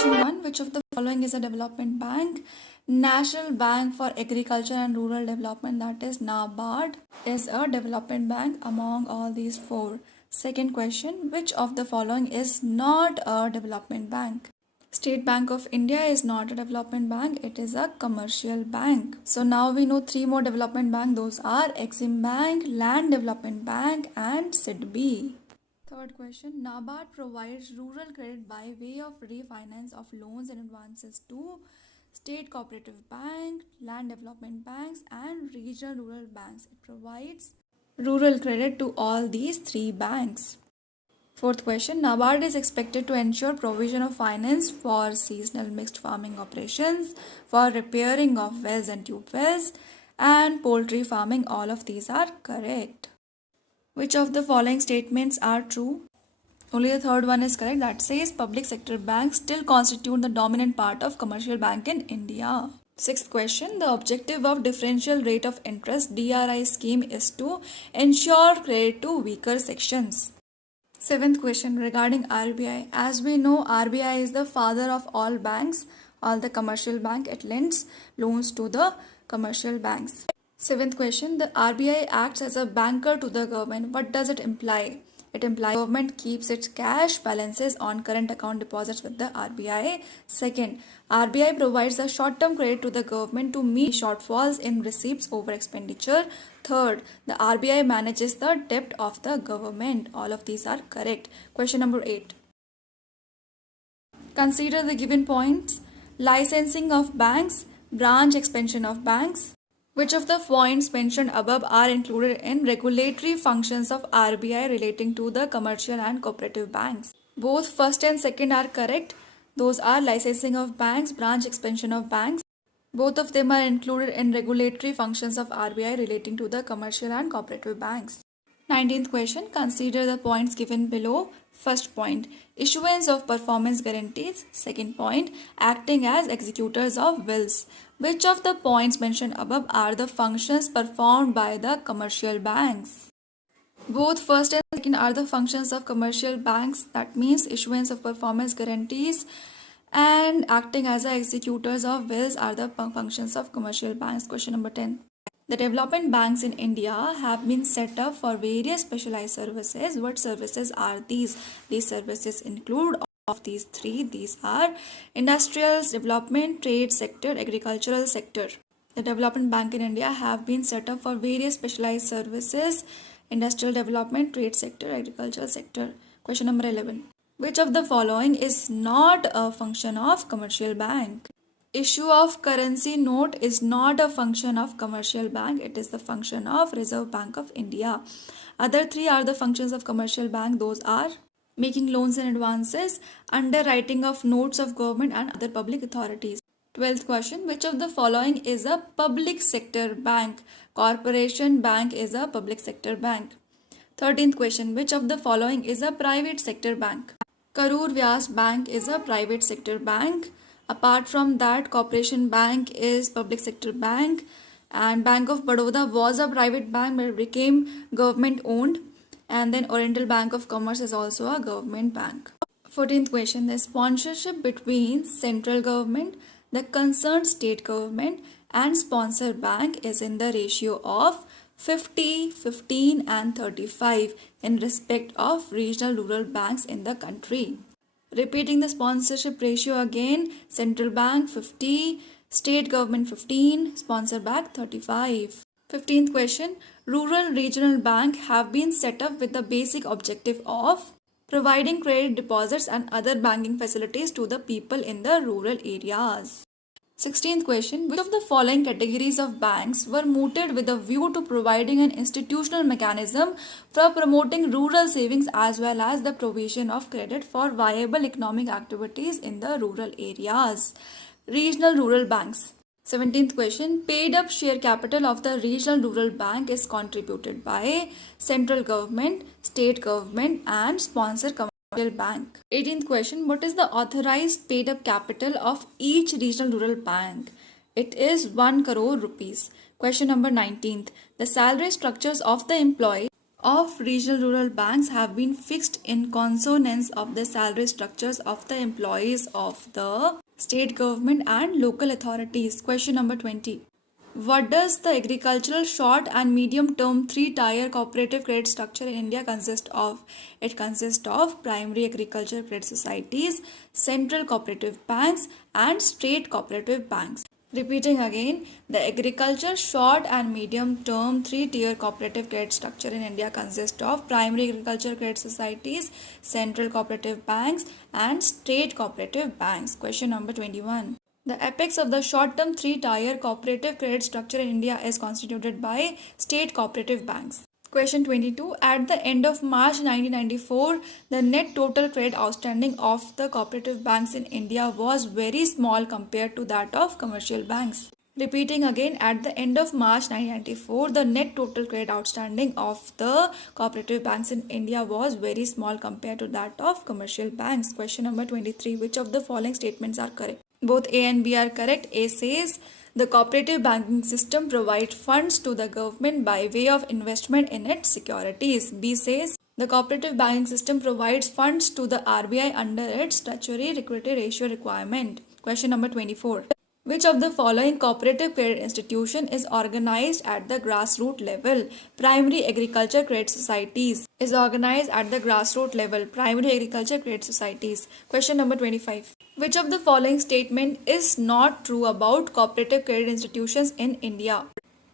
Question 1. Which of the following is a development bank? National Bank for Agriculture and Rural Development, that is NABARD, is a development bank among all these four. Second question. Which of the following is not a development bank? State Bank of India is not a development bank, it is a commercial bank. So now we know three more development banks. Those are Exim Bank, Land Development Bank and SIDBI. Third question. NABARD provides rural credit by way of refinance of loans and advances to state cooperative bank, land development banks and regional rural banks. It provides rural credit to all these three banks. Fourth question. NABARD is expected to ensure provision of finance for seasonal mixed farming operations, for repairing of wells and tube wells, and poultry farming. All of these are correct. Which of the following statements are true? Only the third one is correct. That says public sector banks still constitute the dominant part of commercial bank in India. Sixth question. The objective of differential rate of interest DRI scheme is to ensure credit to weaker sections. Seventh question regarding RBI. As we know, RBI is the father of all banks, all the commercial bank. It lends loans to the commercial banks. Seventh question. The RBI acts as a banker to the government. What does it imply? It implies government keeps its cash balances on current account deposits with the RBI. Second, RBI provides a short-term credit to the government to meet shortfalls in receipts over expenditure. Third, the RBI manages the debt of the government. All of these are correct. Question number 8. Consider the given points. Licensing of banks, branch expansion of banks. Which of the points mentioned above are included in regulatory functions of RBI relating to the commercial and cooperative banks? Both first and second are correct. Those are licensing of banks, branch expansion of banks. Both of them are included in regulatory functions of RBI relating to the commercial and cooperative banks. 19th question. Consider the points given below. First point, issuance of performance guarantees. Second point, acting as executors of wills. Which of the points mentioned above are the functions performed by the commercial banks? Both first and second are the functions of commercial banks. That means issuance of performance guarantees and acting as the executors of wills are the functions of commercial banks. Question number 10. The development banks in India have been set up for various specialized services. What services are these? These services include of these three. These are industrial development, trade sector, agricultural sector. The development bank in India have been set up for various specialized services: industrial development, trade sector, agricultural sector. Question number 11. Which of the following is not a function of commercial bank? Issue of currency note is not a function of commercial bank. It is the function of Reserve Bank of India. Other three are the functions of commercial bank. Those are making loans and advances, underwriting of notes of government and other public authorities. 12th question. Which of the following is a public sector bank? Corporation Bank is a public sector bank. 13th question. Which of the following is a private sector bank? Karur Vyas Bank is a private sector bank. Apart from that, Corporation Bank is public sector bank, and Bank of Baroda was a private bank but it became government owned, and then Oriental Bank of Commerce is also a government bank. 14th question. The sponsorship between central government, the concerned state government and sponsor bank is in the ratio of 50, 15 and 35 in respect of regional rural banks in the country. Repeating the sponsorship ratio again, central bank 50, state government 15, sponsor bank 35. 15th question. Rural regional bank have been set up with the basic objective of providing credit deposits and other banking facilities to the people in the rural areas. 16th question. Which of the following categories of banks were mooted with a view to providing an institutional mechanism for promoting rural savings as well as the provision of credit for viable economic activities in the rural areas? Regional rural banks. 17th question. Paid up share capital of the regional rural bank is contributed by central government, state government and sponsor commercial bank. 18th question. What is the authorized paid up capital of each regional rural bank? It is 1 crore rupees. Question number 19th. The salary structures of the employees of regional rural banks have been fixed in consonance of the salary structures of the employees of the state government and local authorities. Question number 20. What does the agricultural short and medium term three-tier cooperative credit structure in India consist of? It consists of primary agriculture credit societies, central cooperative banks, and state cooperative banks. Repeating again, the agriculture short and medium term three-tier cooperative credit structure in India consists of primary agriculture credit societies, central cooperative banks, and state cooperative banks. Question number 21. The apex of the short-term three-tier cooperative credit structure in India is constituted by state cooperative banks. Question 22. At the end of March 1994, the net total credit outstanding of the cooperative banks in India was very small compared to that of commercial banks. Repeating again, at the end of March 1994, the net total credit outstanding of the cooperative banks in India was very small compared to that of commercial banks. Question number 23. Which of the following statements are correct? Both A and B are correct. A says the cooperative banking system provides funds to the government by way of investment in its securities. B says the cooperative banking system provides funds to the RBI under its statutory liquidity ratio requirement. Question number 24. Which of the following cooperative credit institution is organized at the grassroots level? Primary agriculture credit societies is organized at the grassroots level. Primary agriculture credit societies. Question number 25. Which of the following statement is not true about cooperative credit institutions in India?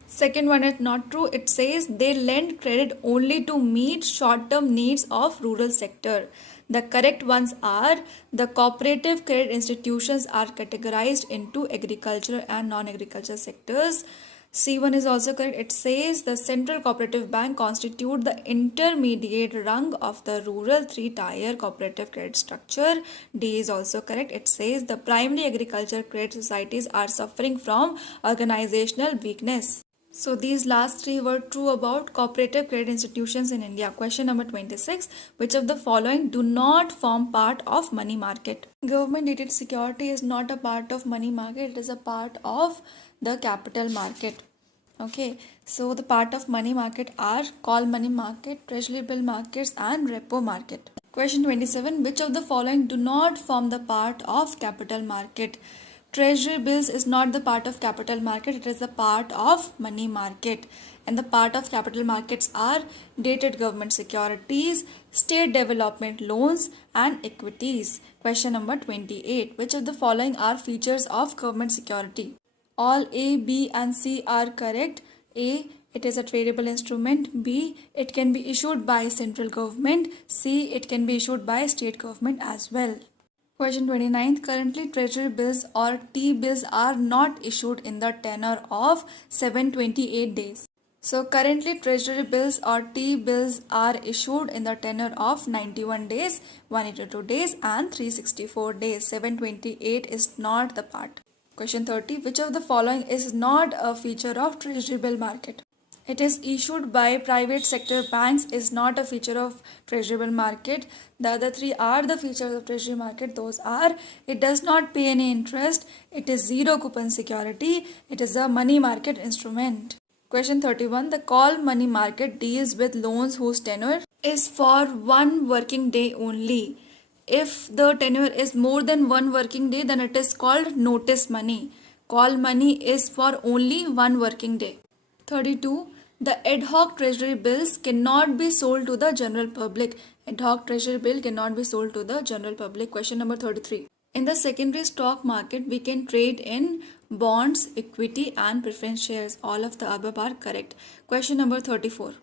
Second one is not true. It says they lend credit only to meet short-term needs of rural sector. The correct ones are the cooperative credit institutions are categorized into agriculture and non-agriculture sectors. C1 is also correct. It says the central cooperative bank constitute the intermediate rung of the rural three-tier cooperative credit structure. D is also correct. It says the primary agriculture credit societies are suffering from organizational weakness. So these last three were true about cooperative credit institutions in India. Question number 26. Which of the following do not form part of money market? Government dated security is not a part of money market. It is a part of the capital market. Okay, so the part of money market are call money market, treasury bill markets and repo market. Question 27. Which of the following do not form the part of capital market? Treasury bills is not the part of capital market, it is the part of money market. And the part of capital markets are dated government securities, state development loans and equities. Question number 28. Which of the following are features of government security? All A, B and C are correct. A, it is a tradable instrument. B, it can be issued by central government. C, it can be issued by state government as well. Question 29. Currently, treasury bills or T-bills are not issued in the tenor of 728 days. So, currently, treasury bills or T-bills are issued in the tenor of 91 days, 182 days and 364 days. 728 is not the part. Question 30. Which of the following is not a feature of treasury bill market? It is issued by private sector banks is not a feature of treasury bill market. The other three are the features of treasury market. Those are it does not pay any interest, it is zero coupon security, it is a money market instrument. Question 31. The call money market deals with loans whose tenure is for 1 working day only. If the tenure is more than 1 working day, then it is called notice money. Call money is for only 1 working day. 32. The ad hoc treasury bills cannot be sold to the general public. Ad hoc treasury bill cannot be sold to the general public. Question number 33. In the secondary stock market, we can trade in bonds, equity and preference shares. All of the above are correct. Question number 34.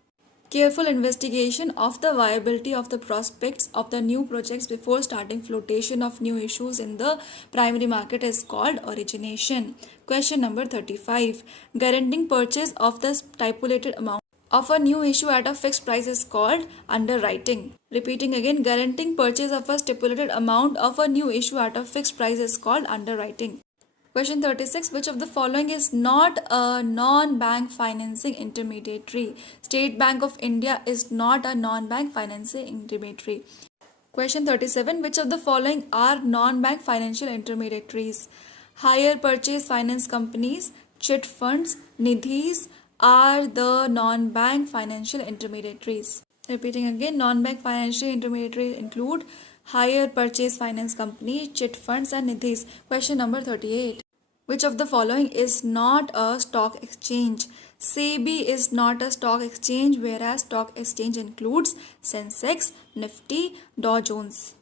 Careful investigation of the viability of the prospects of the new projects before starting flotation of new issues in the primary market is called origination. Question number 35. Guaranteeing purchase of the stipulated amount of a new issue at a fixed price is called underwriting. Repeating again, guaranteeing purchase of a stipulated amount of a new issue at a fixed price is called underwriting. Question 36. Which of the following is not a non-bank financing intermediary? State Bank of India is not a non-bank financing intermediary. Question 37. Which of the following are non-bank financial intermediaries? Hire purchase finance companies, chit funds, nidhis, are the non-bank financial intermediaries? Repeating again, non-bank financial intermediaries include hire purchase finance company, chit funds and nidhis. Question number 38. Which of the following is not a stock exchange? SEBI is not a stock exchange, whereas stock exchange includes Sensex, Nifty, Dow Jones.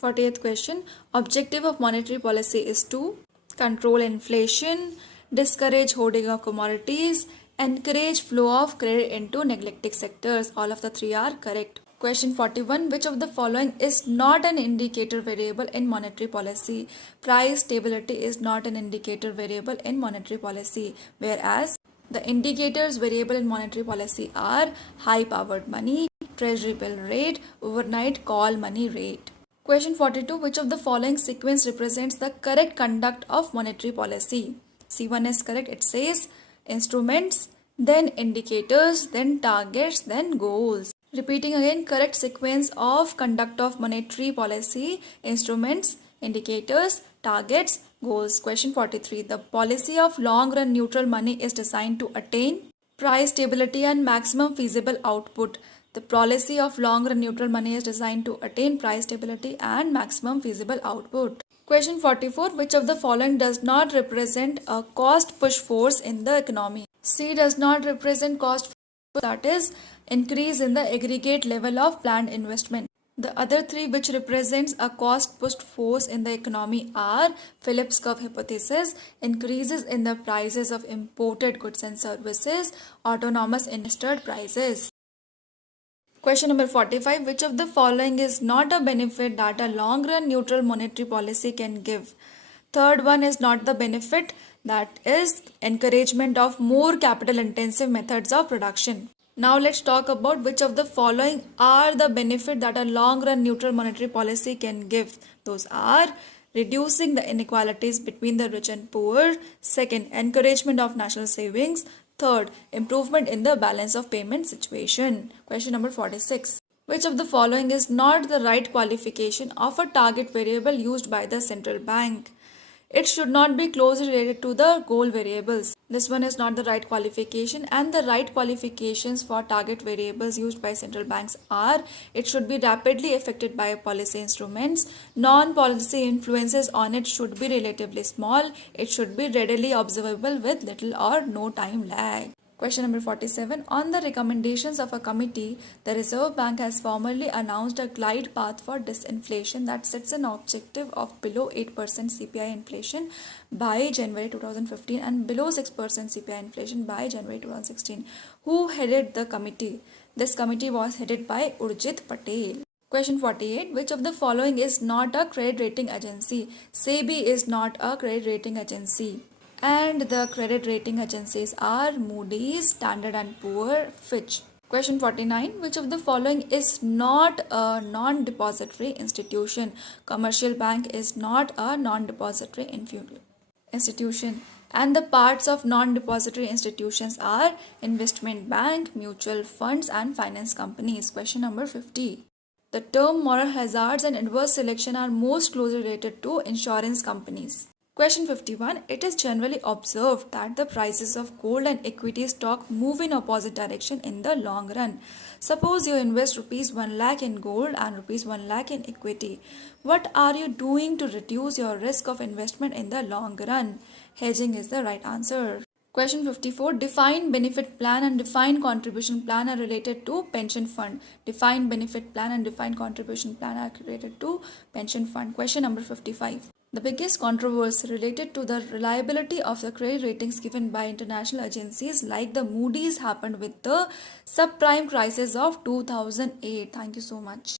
40th question. Objective of monetary policy is to control inflation, discourage hoarding of commodities, encourage flow of credit into neglected sectors. All of the three are correct. Question 41. Which of the following is not an indicator variable in monetary policy? Price stability is not an indicator variable in monetary policy, whereas the indicators variable in monetary policy are high powered money, treasury bill rate, overnight call money rate. Question 42. Which of the following sequence represents the correct conduct of monetary policy? C1 is correct. It says instruments, then indicators, then targets, then goals. Repeating again, correct sequence of conduct of monetary policy: instruments, indicators, targets, goals. Question 43. The policy of long run neutral money is designed to attain price stability and maximum feasible output. The policy of long run neutral money is designed to attain price stability and maximum feasible output. Question 44. Which of the following does not represent a cost push force in the economy? C does not represent cost push, that is increase in the aggregate level of planned investment. The other three which represents a cost push force in the economy are Phillips curve hypothesis, increases in the prices of imported goods and services, autonomous invested prices. Question number 45. Which of the following is not a benefit that a long run neutral monetary policy can give? Third one is not the benefit, that is encouragement of more capital intensive methods of production. Now let's talk about which of the following are the benefit that a long run neutral monetary policy can give. Those are reducing the inequalities between the rich and poor. Second, encouragement of national savings. Third, improvement in the balance of payment situation. Question number 46. Which of the following is not the right qualification of a target variable used by the central bank? It should not be closely related to the goal variables. This one is not the right qualification, and the right qualifications for target variables used by central banks are: it should be rapidly affected by policy instruments, non-policy influences on it should be relatively small, it should be readily observable with little or no time lag. Question number 47. On the recommendations of a committee, the Reserve Bank has formally announced a glide path for disinflation that sets an objective of below 8% CPI inflation by January 2015 and below 6% CPI inflation by January 2016. Who headed the committee? This committee was headed by Urjit Patel. Question 48. Which of the following is not a credit rating agency? SEBI is not a credit rating agency. And the credit rating agencies are Moody's, Standard & Poor, Fitch. Question 49. Which of the following is not a non-depository institution? Commercial bank is not a non-depository institution. And the parts of non-depository institutions are investment bank, mutual funds and finance companies. Question number 50. The term moral hazards and adverse selection are most closely related to insurance companies. Question 51. It is generally observed that the prices of gold and equity stock move in opposite direction in the long run. Suppose you invest rupees 1 lakh in gold and rupees 1 lakh in equity. What are you doing to reduce your risk of investment in the long run? Hedging is the right answer. Question 54. Defined benefit plan and defined contribution plan are related to pension fund. Defined benefit plan and defined contribution plan are related to pension fund. Question number 55. The biggest controversy related to the reliability of the credit ratings given by international agencies like the Moody's happened with the subprime crisis of 2008. Thank you so much.